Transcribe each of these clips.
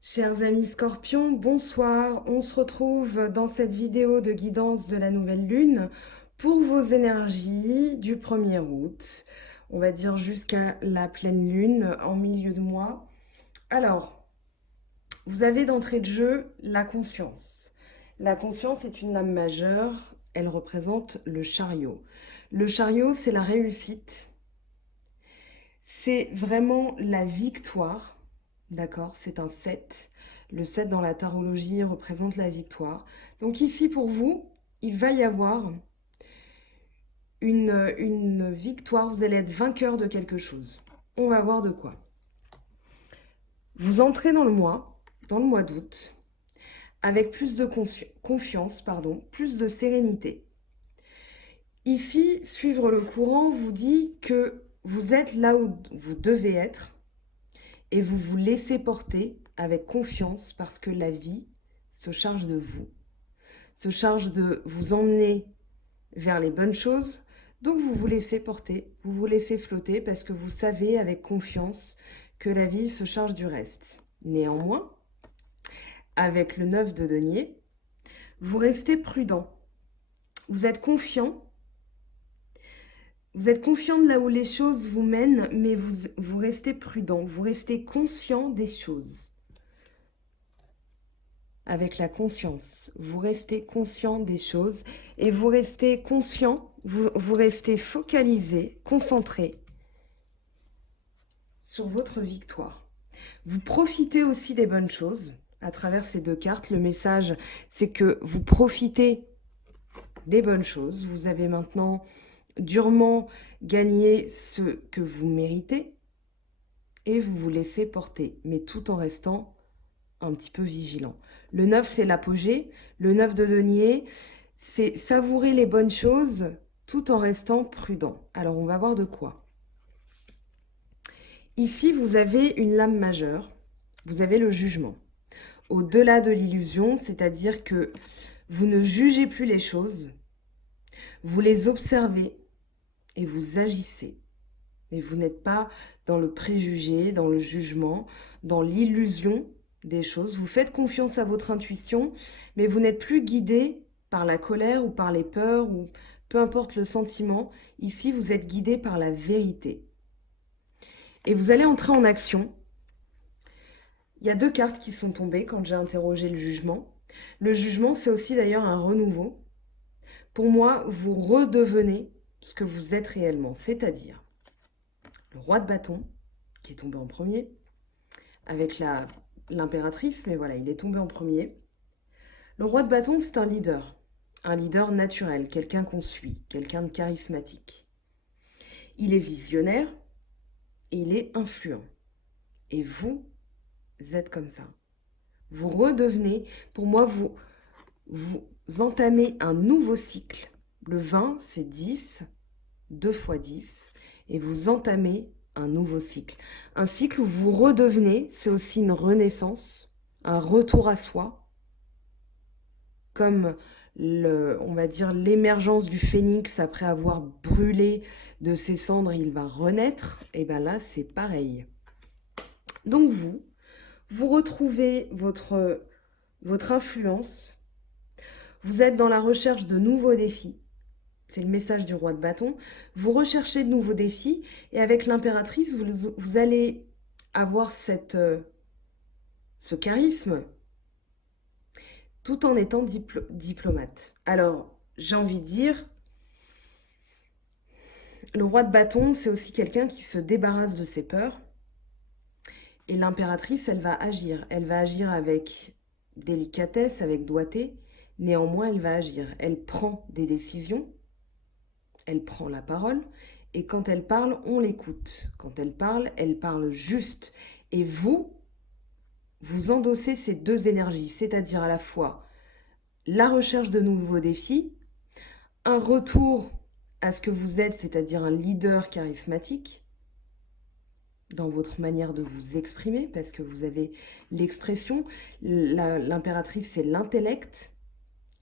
Chers amis scorpions, bonsoir. On se retrouve dans cette vidéo de guidance de la nouvelle lune pour vos énergies du 1er août, on va dire jusqu'à la pleine lune en milieu de mois. Alors, vous avez d'entrée de jeu la conscience. La conscience est une lame majeure, elle représente le chariot. Le chariot, c'est la réussite, c'est vraiment la victoire. D'accord, c'est un 7. Le 7 dans la tarologie représente la victoire. Donc ici, pour vous, il va y avoir une victoire. Vous allez être vainqueur de quelque chose. On va voir de quoi. Vous entrez dans le mois d'août, avec plus de confiance, plus de sérénité. Ici, suivre le courant vous dit que vous êtes là où vous devez être et vous vous laissez porter avec confiance parce que la vie se charge de vous, se charge de vous emmener vers les bonnes choses. Donc vous vous laissez porter, vous vous laissez flotter parce que vous savez avec confiance que la vie se charge du reste. Néanmoins, avec le 9 de denier, vous restez prudent. Vous êtes confiant. Vous êtes confiant de là où les choses vous mènent, mais vous restez prudent, vous restez conscient des choses. Avec la conscience, vous restez conscient des choses et vous restez conscient, vous restez focalisé, concentré sur votre victoire. Vous profitez aussi des bonnes choses à travers ces deux cartes. Le message, c'est que vous profitez des bonnes choses. Vous avez maintenant durement gagné ce que vous méritez et vous vous laissez porter, mais tout en restant un petit peu vigilant. Le 9, c'est l'apogée. Le 9 de denier, c'est savourer les bonnes choses tout en restant prudent. Alors, on va voir de quoi. Ici, vous avez une lame majeure. Vous avez le jugement. Au-delà de l'illusion, c'est-à-dire que vous ne jugez plus les choses, vous les observez et vous agissez. Mais vous n'êtes pas dans le préjugé, dans le jugement, dans l'illusion des choses. Vous faites confiance à votre intuition, mais vous n'êtes plus guidé par la colère ou par les peurs ou peu importe le sentiment. Ici, vous êtes guidé par la vérité. Et vous allez entrer en action. Il y a deux cartes qui sont tombées quand j'ai interrogé le jugement. Le jugement, c'est aussi d'ailleurs un renouveau. Pour moi, vous redevenez ce que vous êtes réellement, c'est-à-dire le roi de bâton, qui est tombé en premier, avec l'impératrice, mais voilà, il est tombé en premier. Le roi de bâton, c'est un leader naturel, quelqu'un qu'on suit, quelqu'un de charismatique. Il est visionnaire et il est influent. Et vous êtes comme ça. Vous redevenez, pour moi, vous entamez un nouveau cycle. Le 20, c'est 10, 2 fois 10, et vous entamez un nouveau cycle. Un cycle où vous redevenez, c'est aussi une renaissance, un retour à soi, comme on va dire l'émergence du phénix après avoir brûlé de ses cendres, il va renaître. Et bien là, c'est pareil. Donc vous retrouvez votre influence, vous êtes dans la recherche de nouveaux défis. C'est le message du roi de bâton. Vous recherchez de nouveaux défis et avec l'impératrice, vous allez avoir ce charisme tout en étant diplomate. Alors, j'ai envie de dire, le roi de bâton, c'est aussi quelqu'un qui se débarrasse de ses peurs. Et l'impératrice, elle va agir. Elle va agir avec délicatesse, avec doigté. Néanmoins, elle va agir. Elle prend des décisions. Elle prend la parole. Et quand elle parle, on l'écoute. Quand elle parle juste. Et vous endossez ces deux énergies, c'est-à-dire à la fois la recherche de nouveaux défis, un retour à ce que vous êtes, c'est-à-dire un leader charismatique dans votre manière de vous exprimer, parce que vous avez l'expression. L'impératrice, c'est l'intellect,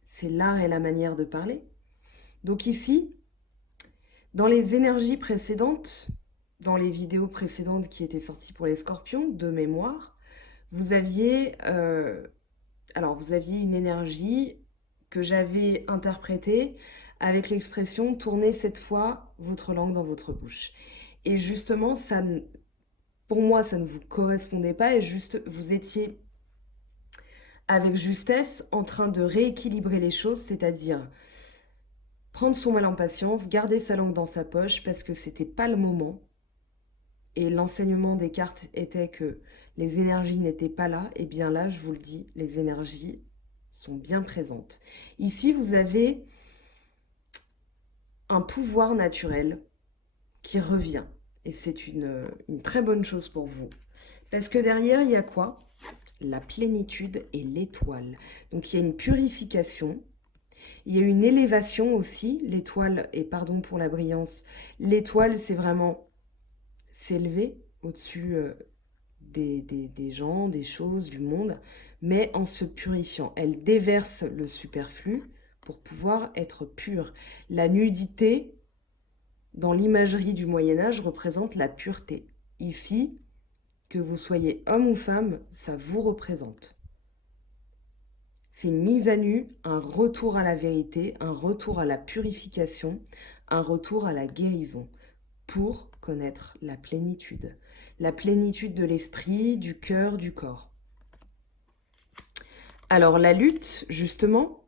c'est l'art et la manière de parler. Donc ici, dans les énergies précédentes, dans les vidéos précédentes qui étaient sorties pour les scorpions, de mémoire, vous aviez, vous aviez une énergie que j'avais interprétée avec l'expression tournez cette fois votre langue dans votre bouche. Et justement, pour moi, ça ne vous correspondait pas et juste vous étiez avec justesse en train de rééquilibrer les choses, c'est-à-dire prendre son mal en patience, garder sa langue dans sa poche parce que c'était pas le moment. Et l'enseignement des cartes était que les énergies n'étaient pas là. Et bien là, je vous le dis, les énergies sont bien présentes. Ici, vous avez un pouvoir naturel qui revient. Et c'est une très bonne chose pour vous. Parce que derrière, il y a quoi? La plénitude et l'étoile. Donc il y a une purification. Il y a une élévation aussi. L'étoile, et pardon pour la brillance, l'étoile, c'est vraiment s'élever au-dessus des gens, des choses, du monde, mais en se purifiant. Elle déverse le superflu pour pouvoir être pure. La nudité, dans l'imagerie du Moyen-Âge, représente la pureté. Ici, que vous soyez homme ou femme, ça vous représente. C'est une mise à nu, un retour à la vérité, un retour à la purification, un retour à la guérison pour connaître la plénitude. La plénitude de l'esprit, du cœur, du corps. Alors la lutte, justement,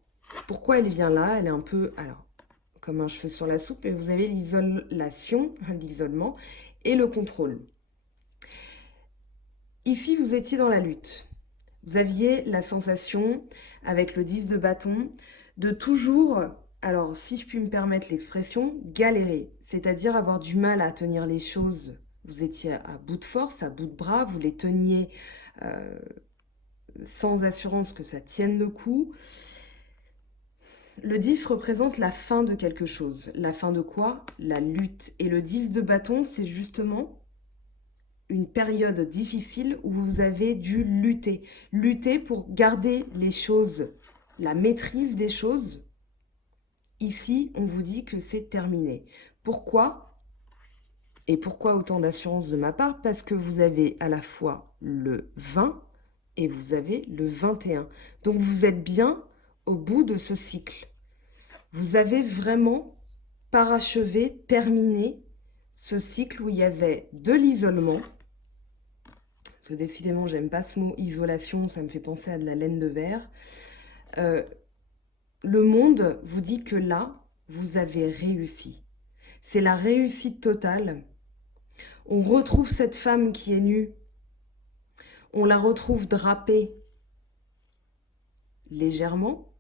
pourquoi elle vient là? Elle est un peu, comme un cheveu sur la soupe, et vous avez l'isolation, l'isolement et le contrôle. Ici, vous étiez dans la lutte. Vous aviez la sensation, avec le 10 de bâton, de toujours, alors si je puis me permettre l'expression, galérer. C'est-à-dire avoir du mal à tenir les choses. Vous étiez à bout de force, à bout de bras, vous les teniez sans assurance que ça tienne le coup. Le 10 représente la fin de quelque chose. La fin de quoi? La lutte. Et le 10 de bâton, c'est justement une période difficile où vous avez dû lutter. Lutter pour garder les choses, la maîtrise des choses. Ici, on vous dit que c'est terminé. Pourquoi? Et pourquoi autant d'assurance de ma part? Parce que vous avez à la fois le 20 et vous avez le 21. Donc vous êtes bien au bout de ce cycle. Vous avez vraiment parachevé, terminé ce cycle où il y avait de l'isolement. Parce que décidément, j'aime pas ce mot isolation, ça me fait penser à de la laine de verre. Le monde vous dit que là, vous avez réussi. C'est la réussite totale. On retrouve cette femme qui est nue. On la retrouve drapée légèrement.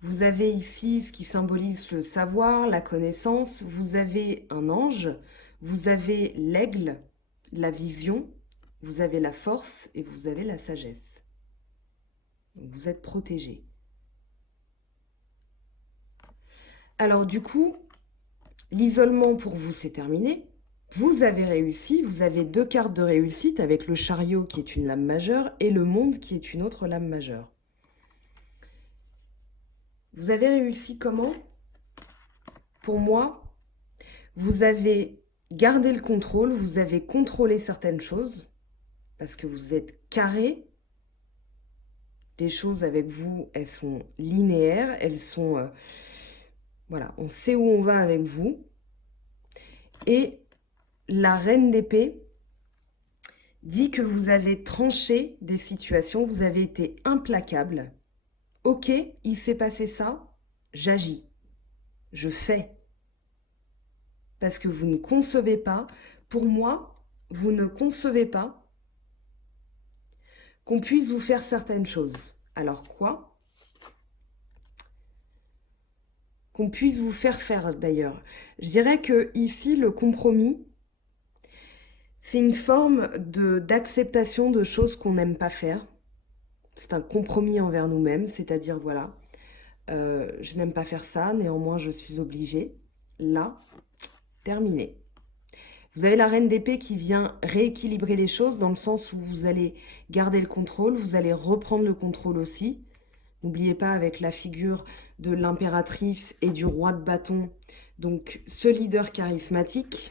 Vous avez ici ce qui symbolise le savoir, la connaissance. Vous avez un ange. Vous avez l'aigle, la vision. Vous avez la force et vous avez la sagesse. Donc vous êtes protégé. Alors du coup, l'isolement pour vous, c'est terminé. Vous avez réussi, vous avez 2 cartes de réussite avec le chariot qui est une lame majeure et le monde qui est une autre lame majeure. Vous avez réussi comment? Pour moi, vous avez gardé le contrôle, vous avez contrôlé certaines choses parce que vous êtes carré. Les choses avec vous, elles sont linéaires, elles sont... voilà, on sait où on va avec vous. Et la reine d'épée dit que vous avez tranché des situations, vous avez été implacable. Ok, il s'est passé ça, j'agis, je fais. Parce que vous ne concevez pas, pour moi, vous ne concevez pas qu'on puisse vous faire certaines choses. Alors quoi? Qu'on puisse vous faire d'ailleurs. Je dirais que ici, le compromis, c'est une forme d'acceptation de choses qu'on n'aime pas faire. C'est un compromis envers nous-mêmes, c'est-à-dire, voilà, je n'aime pas faire ça, néanmoins je suis obligée. Là, terminé. Vous avez la reine d'épée qui vient rééquilibrer les choses dans le sens où vous allez garder le contrôle, vous allez reprendre le contrôle aussi. N'oubliez pas avec la figure de l'impératrice et du roi de bâton, donc ce leader charismatique.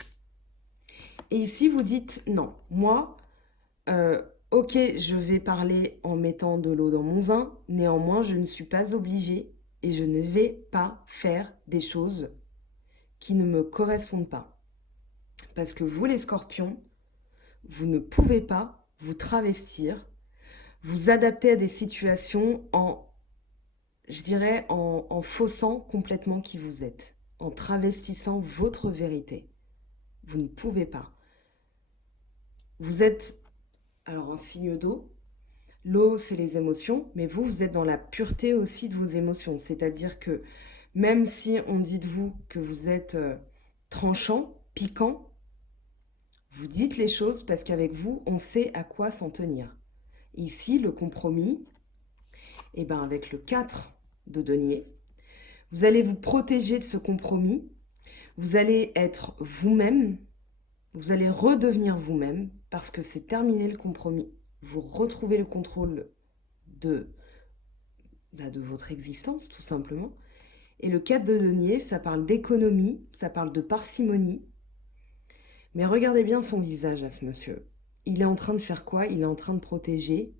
Et ici, vous dites non, moi, Ok, je vais parler en mettant de l'eau dans mon vin, néanmoins, je ne suis pas obligée et je ne vais pas faire des choses qui ne me correspondent pas. Parce que vous, les scorpions, vous ne pouvez pas vous travestir, vous adapter à des situations je dirais, en faussant complètement qui vous êtes, en travestissant votre vérité. Vous ne pouvez pas. Vous êtes, alors un signe d'eau. L'eau, c'est les émotions, mais vous, vous êtes dans la pureté aussi de vos émotions. C'est-à-dire que même si on dit de vous que vous êtes tranchant, piquant, vous dites les choses parce qu'avec vous, on sait à quoi s'en tenir. Ici, le compromis, et ben avec le 4 de denier, vous allez vous protéger de ce compromis, vous allez être vous-même, vous allez redevenir vous-même parce que c'est terminé le compromis. Vous retrouvez le contrôle de votre existence, tout simplement. Et le 4 de denier, ça parle d'économie, ça parle de parcimonie. Mais regardez bien son visage à ce monsieur. Il est en train de faire quoi? Il est en train de protéger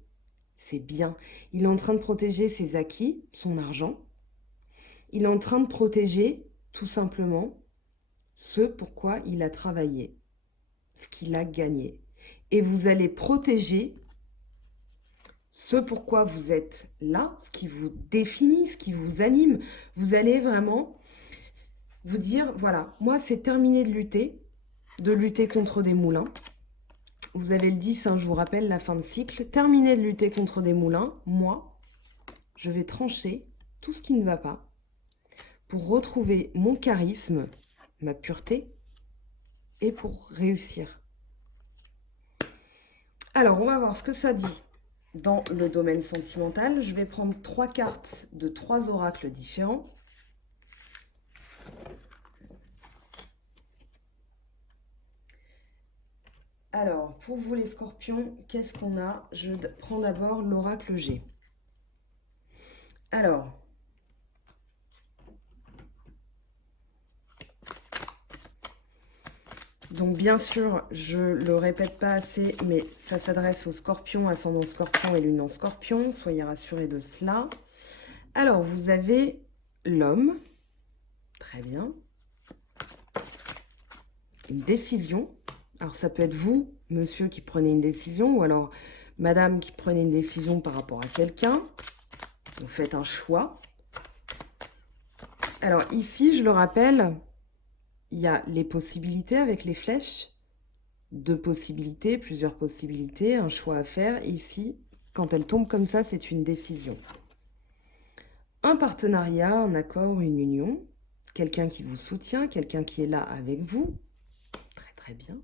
ses biens. Il est en train de protéger ses acquis, son argent. Il est en train de protéger, tout simplement, ce pourquoi il a travaillé, ce qu'il a gagné. Et vous allez protéger ce pourquoi vous êtes là, ce qui vous définit, ce qui vous anime. Vous allez vraiment vous dire, voilà, moi c'est terminé de lutter contre des moulins. Vous avez le 10, hein, je vous rappelle, la fin de cycle. Terminé de lutter contre des moulins, moi, je vais trancher tout ce qui ne va pas pour retrouver mon charisme, ma pureté, et pour réussir. Alors, on va voir ce que ça dit dans le domaine sentimental. Je vais prendre 3 cartes de 3 oracles différents. Alors, pour vous les scorpions, qu'est-ce qu'on a? Je prends d'abord l'oracle G. Alors, donc bien sûr, je le répète pas assez, mais ça s'adresse aux scorpions, ascendant scorpion et lune en scorpion. Soyez rassurés de cela. Alors, vous avez l'homme. Très bien. Une décision. Alors, ça peut être vous, monsieur, qui prenez une décision, ou alors madame qui prenez une décision par rapport à quelqu'un. Vous faites un choix. Alors, ici, je le rappelle, il y a les possibilités avec les flèches. 2 possibilités, plusieurs possibilités, un choix à faire. Ici, quand elle tombe comme ça, c'est une décision. Un partenariat, un accord ou une union. Quelqu'un qui vous soutient, quelqu'un qui est là avec vous. Très très bien.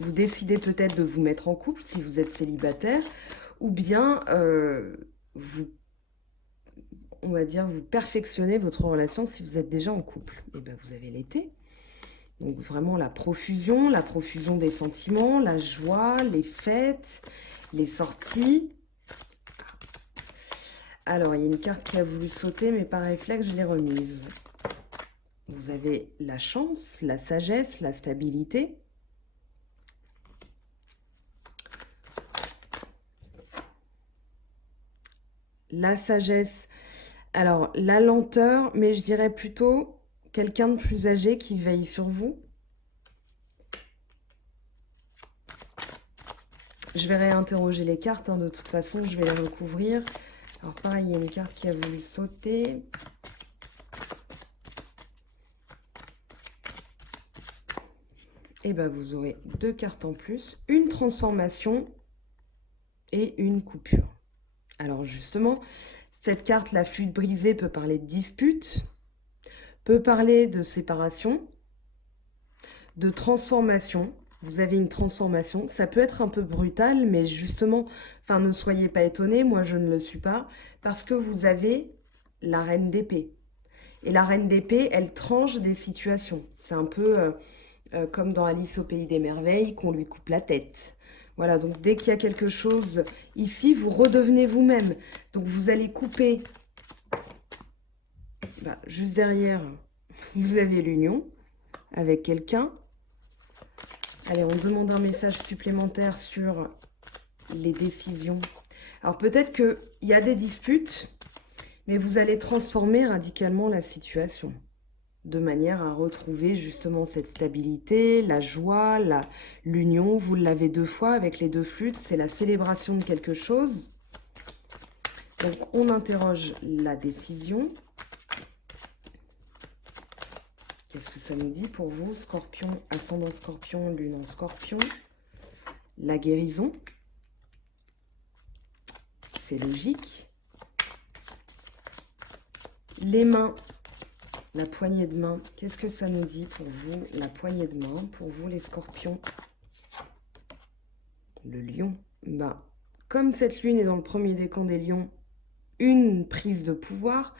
Vous décidez peut-être de vous mettre en couple si vous êtes célibataire, ou bien on va dire, vous perfectionnez votre relation si vous êtes déjà en couple. Et bien, vous avez l'été. Donc vraiment la profusion des sentiments, la joie, les fêtes, les sorties. Alors, il y a une carte qui a voulu sauter, mais par réflexe, je l'ai remise. Vous avez la chance, la sagesse, la stabilité. La sagesse, alors la lenteur, mais je dirais plutôt quelqu'un de plus âgé qui veille sur vous. Je vais réinterroger les cartes, hein, de toute façon, je vais les recouvrir. Alors pareil, il y a une carte qui a voulu sauter. Et bien, vous aurez 2 cartes en plus, une transformation et une coupure. Alors justement, cette carte, la flûte brisée, peut parler de dispute, peut parler de séparation, de transformation. Vous avez une transformation. Ça peut être un peu brutal, mais justement, enfin, ne soyez pas étonnés, moi je ne le suis pas, parce que vous avez la reine d'épée. Et la reine d'épée, elle tranche des situations. C'est un peu comme dans Alice au pays des merveilles, qu'on lui coupe la tête. Voilà, donc dès qu'il y a quelque chose ici, vous redevenez vous-même. Donc vous allez couper, juste derrière, vous avez l'union avec quelqu'un. Allez, on demande un message supplémentaire sur les décisions. Alors peut-être qu'il y a des disputes, mais vous allez transformer radicalement la situation de manière à retrouver justement cette stabilité, la joie, l'union. Vous l'avez 2 fois avec les 2 flûtes, c'est la célébration de quelque chose. Donc on interroge la décision. Qu'est-ce que ça nous dit pour vous, Scorpion, ascendant Scorpion, lune en Scorpion? La guérison. C'est logique. Les mains, la poignée de main. Qu'est-ce que ça nous dit pour vous, la poignée de main, pour vous les Scorpions? Le lion. Ben, comme cette lune est dans le premier décan des lions, une prise de pouvoir,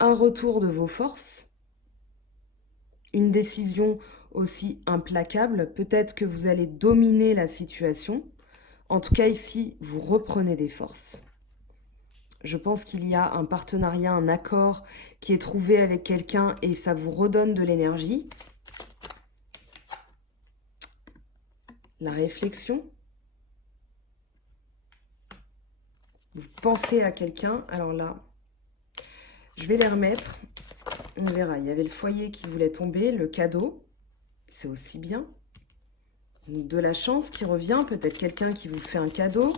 un retour de vos forces, une décision aussi implacable. Peut-être que vous allez dominer la situation. En tout cas, ici, vous reprenez des forces. Je pense qu'il y a un partenariat, un accord qui est trouvé avec quelqu'un et ça vous redonne de l'énergie. La réflexion. Vous pensez à quelqu'un. Alors là, je vais les remettre. On verra. Il y avait le foyer qui voulait tomber, le cadeau. C'est aussi bien. Donc de la chance qui revient. Peut-être quelqu'un qui vous fait un cadeau.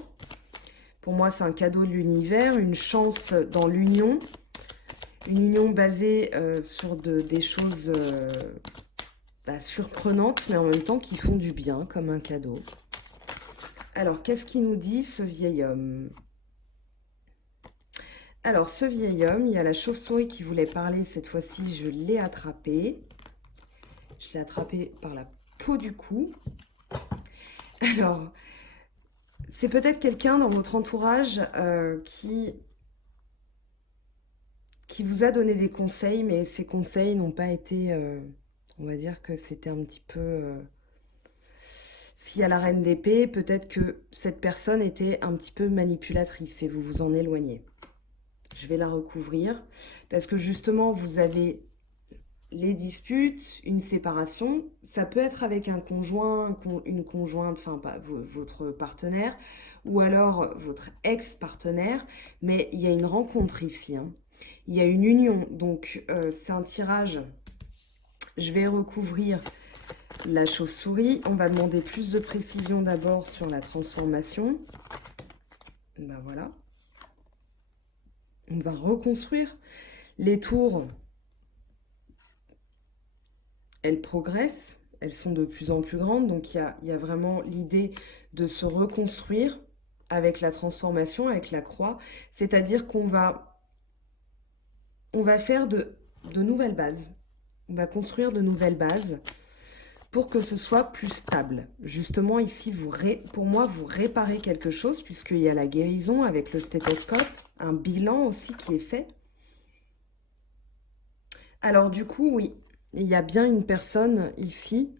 Pour moi, c'est un cadeau de l'univers, une chance dans l'union. Une union basée sur des choses surprenantes, mais en même temps qui font du bien, comme un cadeau. Alors, qu'est-ce qu'il nous dit, ce vieil homme? Alors, ce vieil homme, il y a la chauve-souris qui voulait parler. Cette fois-ci, je l'ai attrapé. Je l'ai attrapé par la peau du cou. Alors, c'est peut-être quelqu'un dans votre entourage qui vous a donné des conseils, mais ces conseils n'ont pas été... on va dire que c'était un petit peu... s'il y a la reine d'épée, peut-être que cette personne était un petit peu manipulatrice et vous vous en éloignez. Je vais la recouvrir parce que justement, vous avez les disputes, une séparation. Ça peut être avec un conjoint, une conjointe, enfin pas votre partenaire ou alors votre ex-partenaire, mais il y a une rencontre ici. Hein. Il y a une union, donc c'est un tirage. Je vais recouvrir la chauve-souris. On va demander plus de précision d'abord sur la transformation. Ben voilà. On va reconstruire. Les tours, elles progressent. Elles sont de plus en plus grandes. Donc, il y a vraiment l'idée de se reconstruire avec la transformation, avec la croix. C'est-à-dire qu'on va faire de nouvelles bases. On va construire de nouvelles bases pour que ce soit plus stable. Justement, ici, pour moi, vous réparez quelque chose puisqu'il y a la guérison avec le stéthoscope, un bilan aussi qui est fait. Alors du coup, oui, il y a bien une personne ici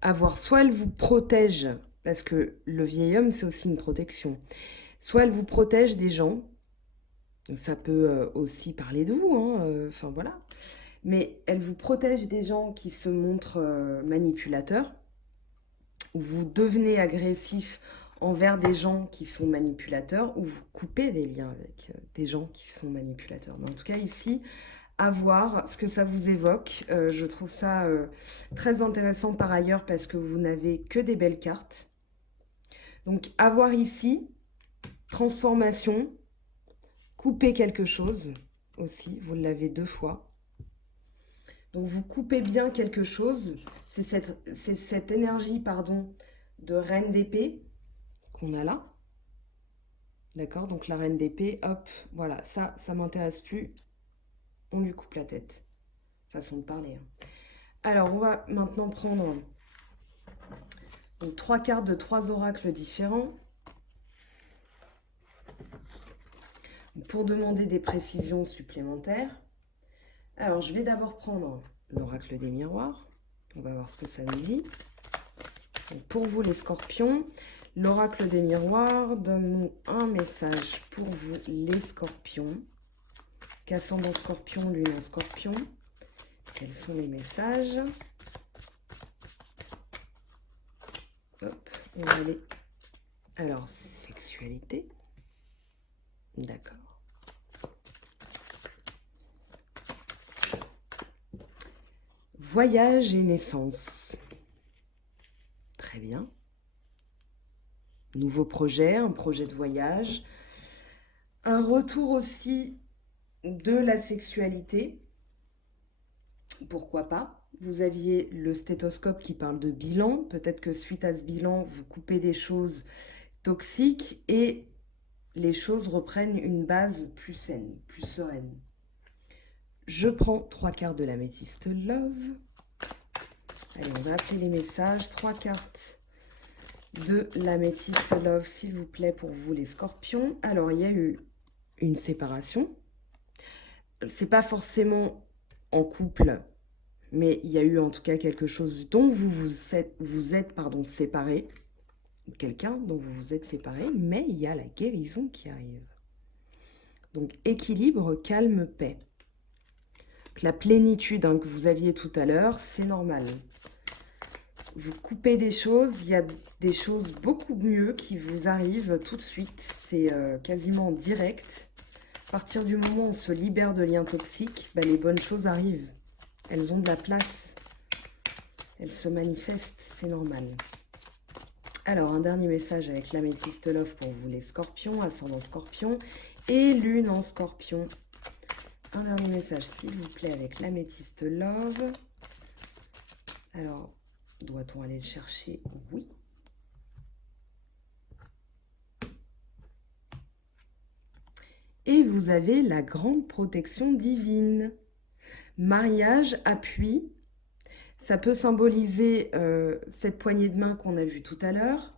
à voir. Soit elle vous protège, parce que le vieil homme, c'est aussi une protection. Soit elle vous protège des gens. Ça peut aussi parler de vous, hein, enfin voilà. Mais elle vous protège des gens qui se montrent manipulateurs, ou vous devenez agressif envers des gens qui sont manipulateurs, ou vous coupez des liens avec des gens qui sont manipulateurs. Mais en tout cas, ici, à voir ce que ça vous évoque. Je trouve ça très intéressant par ailleurs parce que vous n'avez que des belles cartes. Donc, à voir ici, transformation, couper quelque chose aussi, vous l'avez 2 fois. Donc, vous coupez bien quelque chose. C'est cette énergie, pardon, de reine d'épée qu'on a là. D'accord? Donc, la reine d'épée, hop, voilà, ça m'intéresse plus. On lui coupe la tête. Façon de parler. Hein. Alors, on va maintenant prendre donc, 3 cartes de 3 oracles différents. Pour demander des précisions supplémentaires. Alors, je vais d'abord prendre l'oracle des miroirs. On va voir ce que ça nous dit. Donc, pour vous, les scorpions, l'oracle des miroirs donne-nous un message pour vous, les scorpions. Qu'ascendant scorpion, lune en scorpion. Quels sont les messages? Hop, on va aller. Alors, sexualité. D'accord. Voyage et naissance. Très bien. Nouveau projet, un projet de voyage. Un retour aussi de la sexualité. Pourquoi pas? Vous aviez le stéthoscope qui parle de bilan. Peut-être que suite à ce bilan, vous coupez des choses toxiques et les choses reprennent une base plus saine, plus sereine. Je prends 3 cartes de l'améthyste Love. Allez, on va appeler les messages. 3 cartes de l'améthyste Love, s'il vous plaît, pour vous les scorpions. Alors, il y a eu une séparation. C'est pas forcément en couple, mais il y a eu en tout cas quelque chose dont vous êtes séparés. Quelqu'un dont vous vous êtes séparés, mais il y a la guérison qui arrive. Donc, équilibre, calme, paix. La plénitude que vous aviez tout à l'heure, c'est normal. Vous coupez des choses, il y a des choses beaucoup mieux qui vous arrivent tout de suite. C'est quasiment direct. À partir du moment où on se libère de liens toxiques, les bonnes choses arrivent. Elles ont de la place. Elles se manifestent, c'est normal. Alors, un dernier message avec l'améthyste Love pour vous les scorpions, ascendant scorpion et lune en scorpion. Un dernier message, s'il vous plaît, avec l'améthyste Love. Alors, doit-on aller le chercher? Oui. Et vous avez la grande protection divine. Mariage, appui. Ça peut symboliser cette poignée de main qu'on a vue tout à l'heure.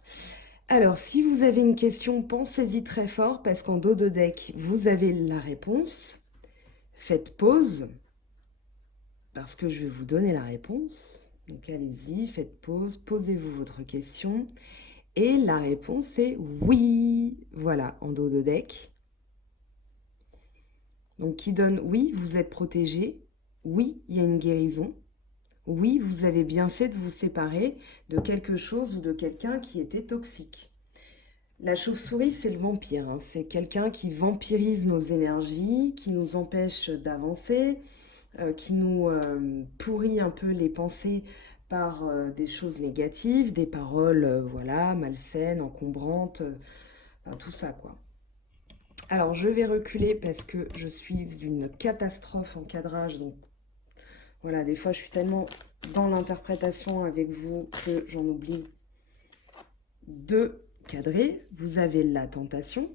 Alors, si vous avez une question, pensez-y très fort parce qu'en dos de deck, vous avez la réponse. Faites pause, parce que je vais vous donner la réponse. Donc allez-y, faites pause, posez-vous votre question. Et la réponse est oui. Voilà, en dos de deck. Donc qui donne oui, vous êtes protégé. Oui, il y a une guérison. Oui, vous avez bien fait de vous séparer de quelque chose ou de quelqu'un qui était toxique. La chauve-souris, c'est le vampire. C'est quelqu'un qui vampirise nos énergies, qui nous empêche d'avancer, qui nous pourrit un peu les pensées par des choses négatives, des paroles voilà, malsaines, encombrantes, tout ça quoi. Alors je vais reculer parce que je suis une catastrophe en cadrage, donc voilà, des fois je suis tellement dans l'interprétation avec vous que j'en oublie de cadrer. Vous avez la tentation.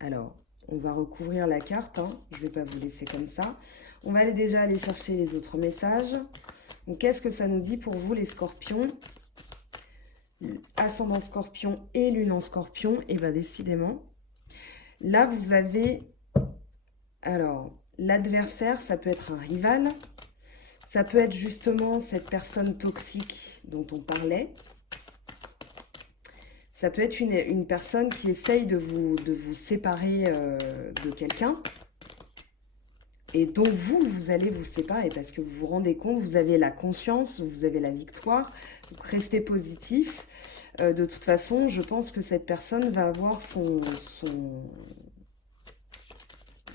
Alors, on va recouvrir la carte, je ne vais pas vous laisser comme ça. On va déjà aller chercher les autres messages. Donc, qu'est-ce que ça nous dit pour vous, les scorpions? Ascendant scorpion et lune en scorpion. Et bien, décidément, là, vous avez... Alors, l'adversaire, ça peut être un rival. Ça peut être justement cette personne toxique dont on parlait. Ça peut être une personne qui essaye de vous séparer de quelqu'un et dont vous allez vous séparer parce que vous vous rendez compte, vous avez la conscience, vous avez la victoire, donc restez positif. De toute façon, je pense que cette personne va avoir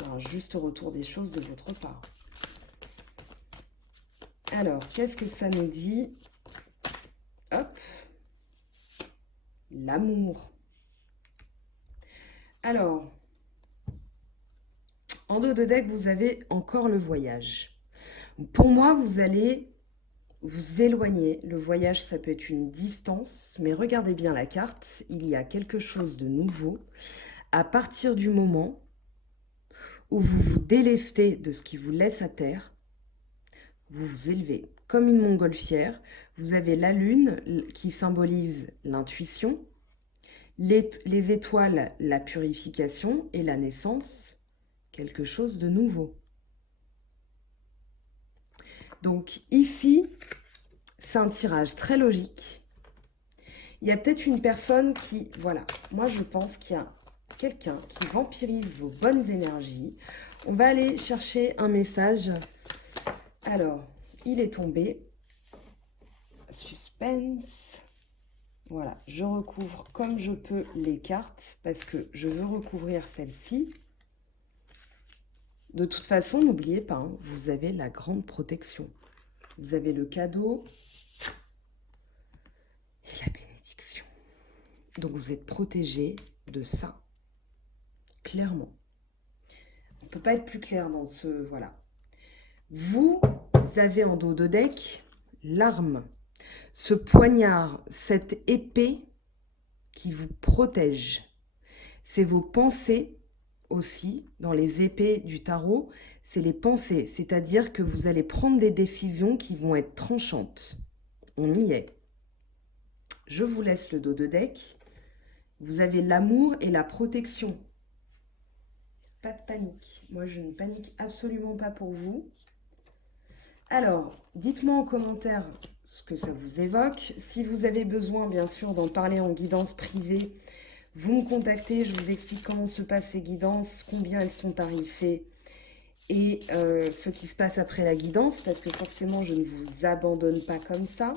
un juste retour des choses de votre part. Alors, qu'est-ce que ça nous dit? Hop, l'amour. Alors, en dos de deck, vous avez encore le voyage. Pour moi, vous allez vous éloigner. Le voyage, ça peut être une distance, mais regardez bien la carte. Il y a quelque chose de nouveau. À partir du moment où vous vous délestez de ce qui vous laisse à terre, vous vous élevez comme une montgolfière. Vous avez la lune qui symbolise l'intuition, les étoiles, la purification et la naissance, quelque chose de nouveau. Donc ici, c'est un tirage très logique. Il y a peut-être une personne qui, voilà, moi je pense qu'il y a quelqu'un qui vampirise vos bonnes énergies. On va aller chercher un message. Alors, il est tombé. Suspense. Voilà, je recouvre comme je peux les cartes parce que je veux recouvrir celle-ci. De toute façon, n'oubliez pas, hein, vous avez la grande protection. Vous avez le cadeau et la bénédiction. Donc vous êtes protégé de ça, clairement. On ne peut pas être plus clair dans ce... Voilà. Vous avez en dos de deck l'arme, ce poignard, cette épée qui vous protège. C'est vos pensées aussi, dans les épées du tarot, c'est les pensées, c'est-à-dire que vous allez prendre des décisions qui vont être tranchantes. On y est. Je vous laisse le dos de deck. Vous avez l'amour et la protection. Pas de panique. Moi, je ne panique absolument pas pour vous. Alors, dites-moi en commentaire ce que ça vous évoque. Si vous avez besoin, bien sûr, d'en parler en guidance privée, vous me contactez, je vous explique comment se passent ces guidances, combien elles sont tarifées et ce qui se passe après la guidance, parce que forcément, je ne vous abandonne pas comme ça.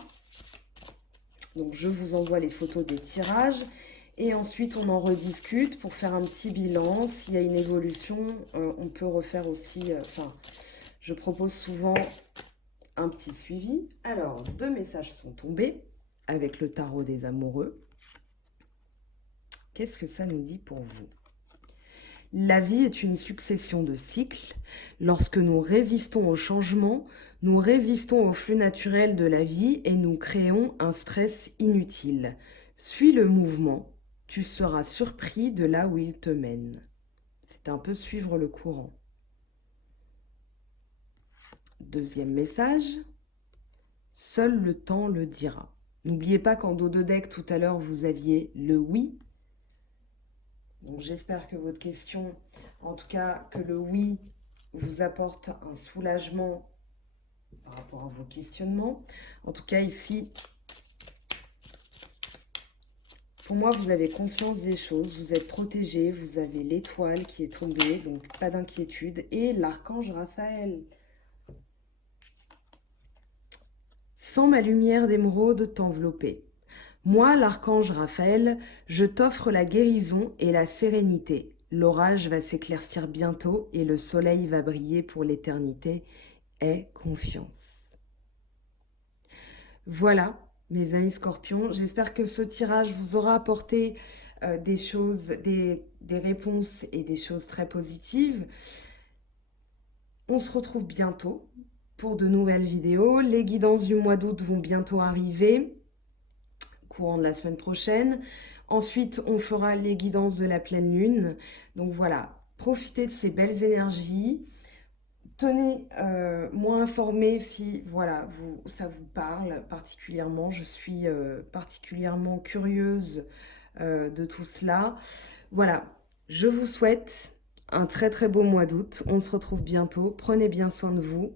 Donc, je vous envoie les photos des tirages et ensuite, on en rediscute pour faire un petit bilan. S'il y a une évolution, on peut refaire aussi... je propose souvent un petit suivi. Alors, 2 messages sont tombés avec le tarot des amoureux. Qu'est-ce que ça nous dit pour vous? La vie est une succession de cycles. Lorsque nous résistons au changement, nous résistons au flux naturel de la vie et nous créons un stress inutile. Suis le mouvement, tu seras surpris de là où il te mène. C'est un peu suivre le courant. Deuxième message, seul le temps le dira. N'oubliez pas qu'en dos de deck, tout à l'heure, vous aviez le oui. Donc j'espère que votre question, en tout cas que le oui vous apporte un soulagement par rapport à vos questionnements. En tout cas ici, pour moi vous avez conscience des choses, vous êtes protégé, vous avez l'étoile qui est tombée, donc pas d'inquiétude. Et l'archange Raphaël. Sans ma lumière d'émeraude t'envelopper. Moi, l'archange Raphaël, je t'offre la guérison et la sérénité. L'orage va s'éclaircir bientôt et le soleil va briller pour l'éternité. Aie confiance. Voilà, mes amis scorpions, j'espère que ce tirage vous aura apporté des choses, des réponses et des choses très positives. On se retrouve bientôt pour de nouvelles vidéos. Les guidances du mois d'août vont bientôt arriver, courant de la semaine prochaine. Ensuite, on fera les guidances de la pleine lune. Donc voilà, profitez de ces belles énergies. Tenez-moi informé si voilà, ça vous parle particulièrement. Je suis particulièrement curieuse de tout cela. Voilà, je vous souhaite un très très beau mois d'août. On se retrouve bientôt. Prenez bien soin de vous.